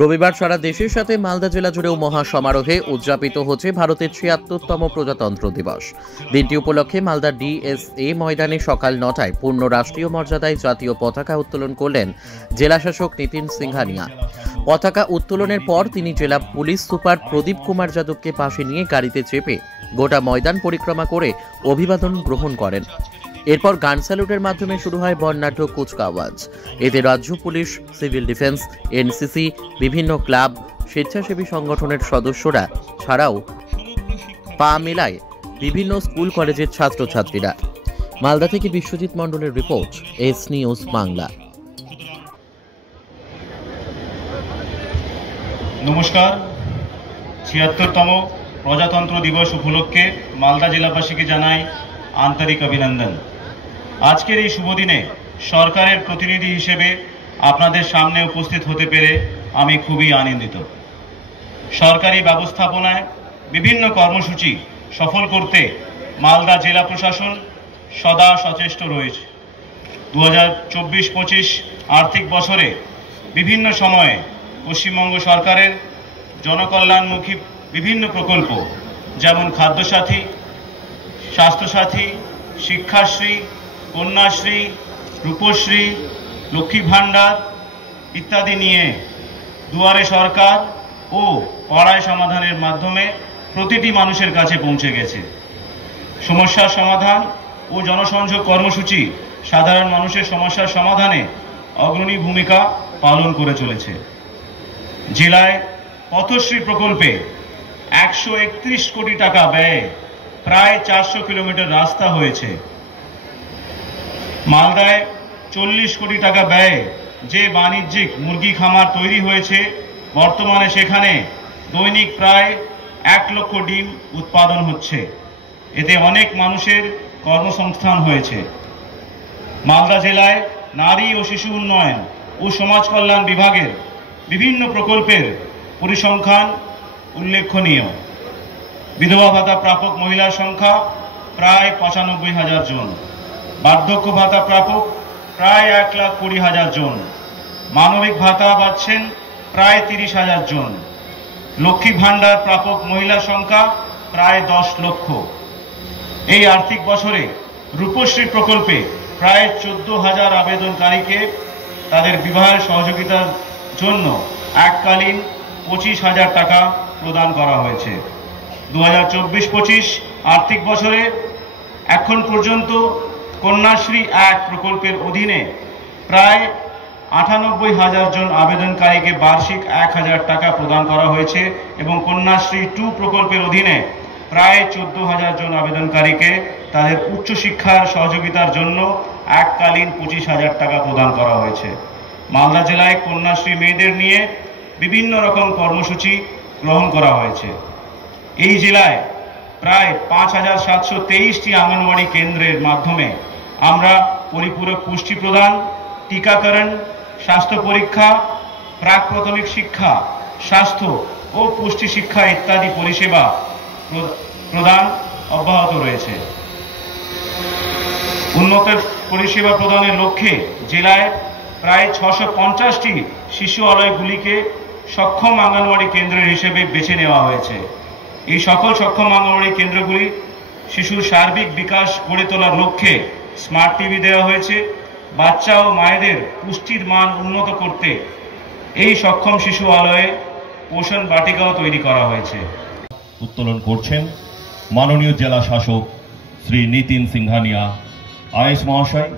রবিবার সারা দেশের সাথে মালদা জেলা জুড়েও মহা সমারোহে উদযাপিত হচ্ছে ভারতের ৭৬তম প্রজাতন্ত্র দিবস। দিনটি উপলক্ষে মালদা ডিএসএ ময়দানে সকাল ৯টায় পূর্ণ রাষ্ট্রীয় মর্যাদায় জাতীয় পতাকা উত্তোলন করলেন জেলাশাসক নিতিন সিংহানিয়া। পতাকা উত্তোলনের পর তিনি জেলা পুলিশ সুপার প্রদীপ কুমার যাদবকে পাশে নিয়ে গাড়িতে চেপে গোটা ময়দান পরিক্রমা করে অভিবাদন গ্রহণ করেন। এরপর গান স্যালুটের মাধ্যমে শুরু হয় বর্ণাঢ্য কুচকাওয়াজ। এতে রাজ্য পুলিশ, সিভিল ডিফেন্স, এনসিসি, বিভিন্ন ক্লাব, স্বেচ্ছাসেবী সংগঠনের সদস্যরা ছাড়াও পা মেলায় বিভিন্ন স্কুল কলেজের ছাত্রছাত্রীরা। মালদা থেকে বিশ্বজিৎ মণ্ডলের রিপোর্ট, এস নিউজ বাংলা। নমস্কার। ৭৬তম প্রজাতন্ত্র দিবস উপলক্ষে মালদা জেলাবাসীকে জানাই আন্তরিক অভিনন্দন। আজকের এই শুভ দিনে সরকারের প্রতিনিধি হিসেবে আপনাদের সামনে উপস্থিত হতে পেরে আমি খুবই আনন্দিত। সরকারি ব্যবস্থাপনায় বিভিন্ন কর্মসূচি সফল করতে মালদা জেলা প্রশাসন সদা সচেষ্ট রয়েছে। 2024-25 আর্থিক বছরে বিভিন্ন সময়ে পশ্চিমবঙ্গ সরকারের জনকল্যাণমুখী বিভিন্ন প্রকল্প যেমন খাদ্যসাথী, স্বাস্থ্যসাথী, শিক্ষাশ্রী, কন্যাশ্রী, রূপশ্রী, লক্ষ্মী ভাণ্ডার ইত্যাদি নিয়ে দুয়ারে সরকার ও পাড়ায় সমাধানের মাধ্যমে প্রতিটি মানুষের কাছে পৌঁছে গেছে। সমস্যার সমাধান ও জনসংযোগ কর্মসূচি সাধারণ মানুষের সমস্যার সমাধানে অগ্রণী ভূমিকা পালন করে চলেছে। জেলায় পথশ্রী প্রকল্পে 131 কোটি টাকা ব্যয়ে প্রায় 400 কিলোমিটার রাস্তা হয়েছে। মালদায় 40 কোটি টাকা ব্যয়ে যে বাণিজ্যিক মুরগি খামার তৈরি হয়েছে, বর্তমানে সেখানে দৈনিক প্রায় 1 লক্ষ ডিম উৎপাদন হচ্ছে। এতে অনেক মানুষের কর্মসংস্থান হয়েছে। মালদা জেলায় নারী ও শিশু উন্নয়ন ও সমাজ কল্যাণ বিভাগের বিভিন্ন প্রকল্পের পরিসংখ্যান উল্লেখনীয়। বিধবা ভাতা প্রাপক মহিলার সংখ্যা প্রায় 95,000 জন, বার্ধক্য ভাতা প্রাপক প্রায় 1,20,000 জন, মানবিক ভাতা পাচ্ছেন প্রায় 30,000 জন, লক্ষ্মী ভাণ্ডার প্রাপক মহিলার সংখ্যা প্রায় 10 লক্ষ। এই আর্থিক বছরে রূপশ্রী প্রকল্পে প্রায় 14,000 আবেদনকারীকে তাদের বিবাহের সহযোগিতার জন্য এককালীন 25,000 টাকা প্রদান করা হয়েছে। 2024-25 আর্থিক বছরে এখন পর্যন্ত কন্যাশ্রী 1 প্রকল্পের অধীনে প্রায় 98,000 জন আবেদনকারীকে বার্ষিক 1,000 টাকা প্রদান করা হয়েছে এবং কন্যাশ্রী 2 প্রকল্পের অধীনে প্রায় 14,000 জন আবেদনকারীকে তাদের উচ্চশিক্ষার সহযোগিতার জন্য এককালীন 25,000 টাকা প্রদান করা হয়েছে। মালদা জেলায় কন্যাশ্রী মেয়েদের নিয়ে বিভিন্ন রকম কর্মসূচি গ্রহণ করা হয়েছে। এই জেলায় প্রায় 5,723টি আঙ্গনওয়াড়ি কেন্দ্রের মাধ্যমে আমরা পরিপূরক পুষ্টি প্রদান, টিকাকরণ, স্বাস্থ্য পরীক্ষা, প্রাক প্রাথমিক শিক্ষা, স্বাস্থ্য ও পুষ্টি শিক্ষা ইত্যাদি পরিষেবা প্রদান অব্যাহত রয়েছে। উন্নত পরিষেবা প্রদানের লক্ষ্যে জেলায় প্রায় 650টি শিশু আলয়গুলিকে সক্ষম আঙ্গনওয়াড়ি কেন্দ্রের হিসেবে বেছে নেওয়া হয়েছে। এই সকল সক্ষম আঙ্গনওয়াড়ি কেন্দ্রগুলি শিশুর সার্বিক বিকাশ গড়ে তোলার লক্ষ্যে স্মার্ট টিভি দেওয়া হয়েছে। বাচ্চা ও মায়েদের পুষ্টির মান উন্নত করতে এই সক্ষম শিশু আলয়ে পোষণ বাটিকাও তৈরি করা হয়েছে। উত্তোলন করছেন মাননীয় জেলা শাসক শ্রী নিতিন সিংহানিয়া আইএস মহাশয়।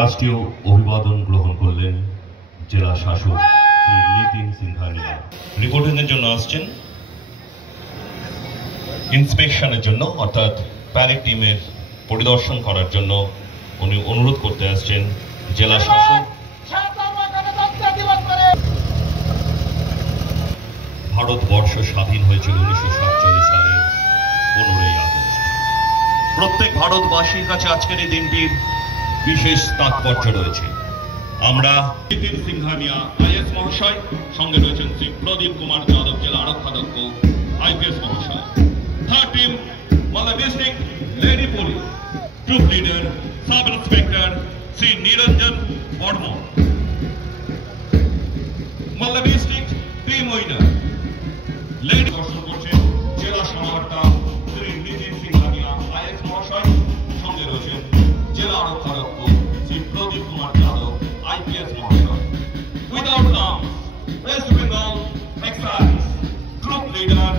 রাষ্ট্রীয় অভিবাদন গ্রহণ করলেন জেলা শাসক শ্রী নিতিন সিংহানিয়া। রিপোর্টিংয়ের জন্য আসছেন ইন্সপেকশনের জন্য, অর্থাৎ প্যারেড টিমের পরিদর্শন করার জন্য উনি অনুরোধ করতে আসছেন জেলা শাসক। ভারতবর্ষ স্বাধীন হয়েছিল 1947 সালের 15ই আগস্ট। প্রত্যেক ভারতবাসীর কাছে আজকের এই দিনটির বিশেষ তাৎপর্য রয়েছে। আমরা নিতিন সিংহানিয়া আইএস মহাশয়, সঙ্গে রয়েছেন শ্রী প্রদীপ কুমার যাদব জেলা আরক্ষাধ্যক্ষ আইপিএস মহাশয়। Third team Malda district lady police troop leader sub inspector Shri Niranjan Barman. Malda district team winner lady দর্শন করছেন জেলা সমাহর্তা শ্রী নিতিন সিংহানিয়া আইএস মহাশয়, সঙ্গে রয়েছেন জেলা আরক্ষাধ্যক্ষ শ্রী প্রদীপ কুমার যাদব আইপিএস মহাশয়। Without arms West Bengal excise group leader.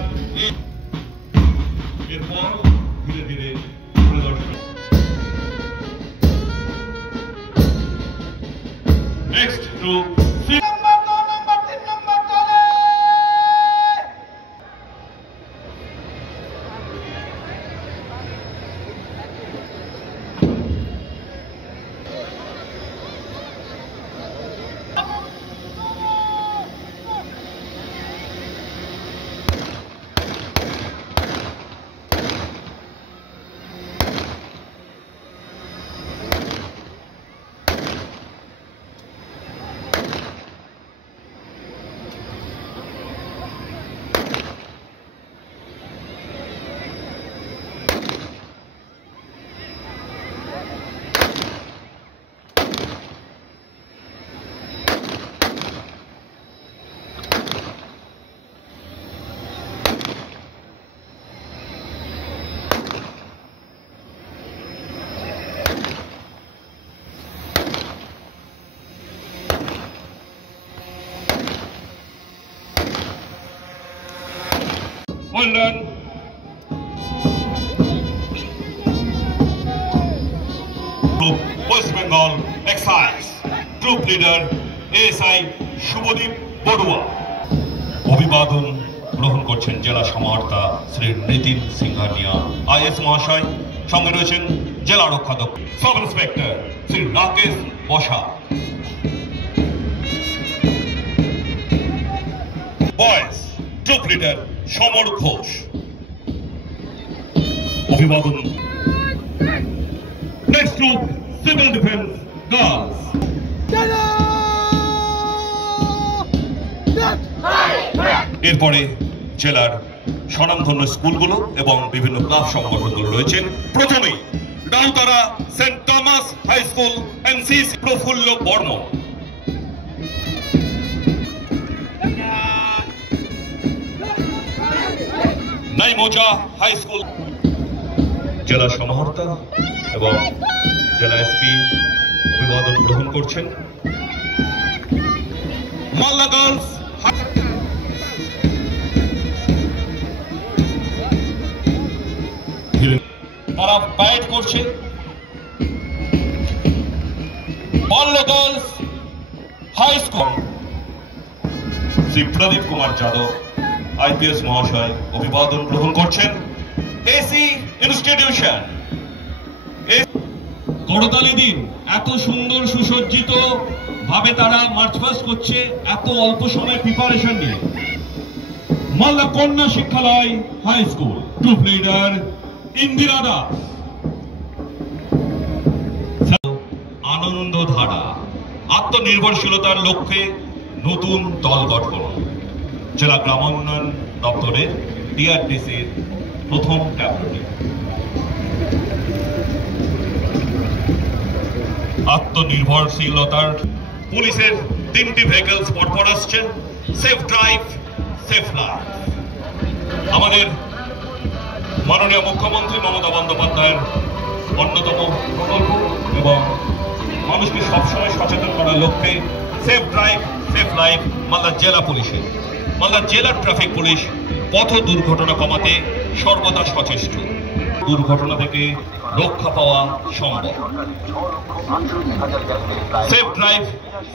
এরপর ধীরে ধীরে পরিদর্শন। Next group Well done. Group West Bengal Excise Group Leader ASI Subhadeep Barua. অভিবাদন গ্রহণ করছেন জেলা সমাহর্তা শ্রী নিতিন সিংহানিয়া আইএস মহাশয়, সঙ্গে রয়েছেন জেলা আরক্ষাধ্যক্ষ সাব ইন্সপেক্টর শ্রী রাকেশ বসা। বয়েজ গ্রুপ লিডার সমর ঘোষ। অভিবাদন। Next group civil defence girls. এরপরে জেলার স্বনামধন্য স্কুলগুলো এবং বিভিন্ন ক্লাব সংগঠনগুলো রয়েছেন। প্রথমেই ডাউতারা Saint Thomas high school NCC Prafulla Barman. নাইমোজা হাই স্কুল। জেলা সমাহর্তা এবং জেলা এসপি অভিবাদন গ্রহণ করছেন। মালদা গার্লস তারা প্যারেড করছে। Malda girls high school Shri Pradeep Kumar Yadav IPS মহাশয় অভিবাদন গ্রহণ করছেন। এসি ইনস্টিটিউশন করতালি দিন। এত সুন্দর সুসজ্জিত ভাবে তারা মার্চ পাস্ট করছে এত অল্প সময় প্রিপারেশন নিয়ে। Malda Kanya Shikshalaya high school group leader Indira Das. Anandadhara আত্মনির্ভরশীলতার লক্ষ্যে নতুন দল গঠন। জেলা গ্রামোন্নয়ন দপ্তরের ডিআরডিসির প্রথম ট্যাবলেট। আত্মনির্ভরশীলতার পুলিশের 3টি ভেহিকলস পরপর আসছে। সেফ ড্রাইভ সেফ লাইফ আমাদের মাননীয় মুখ্যমন্ত্রী মমতা বন্দ্যোপাধ্যায়ের অন্যতম প্রকল্প এবং মানুষকে সবসময় সচেতন করার লক্ষ্যে safe drive safe life Malda জেলা পুলিশের। মালদা জেলার ট্রাফিক পুলিশ পথ দুর্ঘটনা কমাতে সর্বদা সচেষ্ট। দুর্ঘটনা থেকে রক্ষা পাওয়া সম্ভব। সেফ ড্রাইভ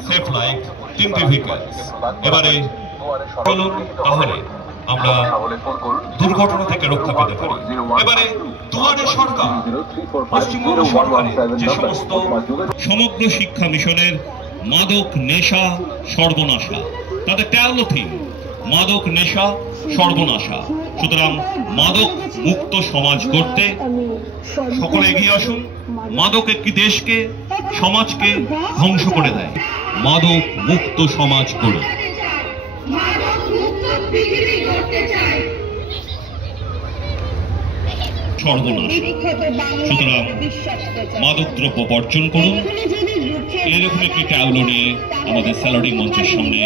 সেফ লাইফ 3টি ভেহিকলস। এবারে চলুন তাহলে আমরা দুর্ঘটনা থেকে রক্ষা পেতে পারি। এবারে দুয়ারে সরকার, পশ্চিমবঙ্গ সরকারের যে সমস্ত সমগ্র শিক্ষা মিশনের মাদক নেশা সর্বনাশা, তাদের 13 থিম মাদক নেশা সর্বনাশা। সুতরাং মাদক মুক্ত সমাজ করতে সকলে এগিয়ে আসুন। মাদক একটি দেশকে, সমাজকে ধ্বংস করে দেয়। মাদক মুক্ত সমাজ গড়ে সর্বনাশা। সুতরাং মাদক দ্রব্য বর্জন করুন। এরকম একটি ট্যাবলো নিয়ে আমাদের স্যালারি মঞ্চের সামনে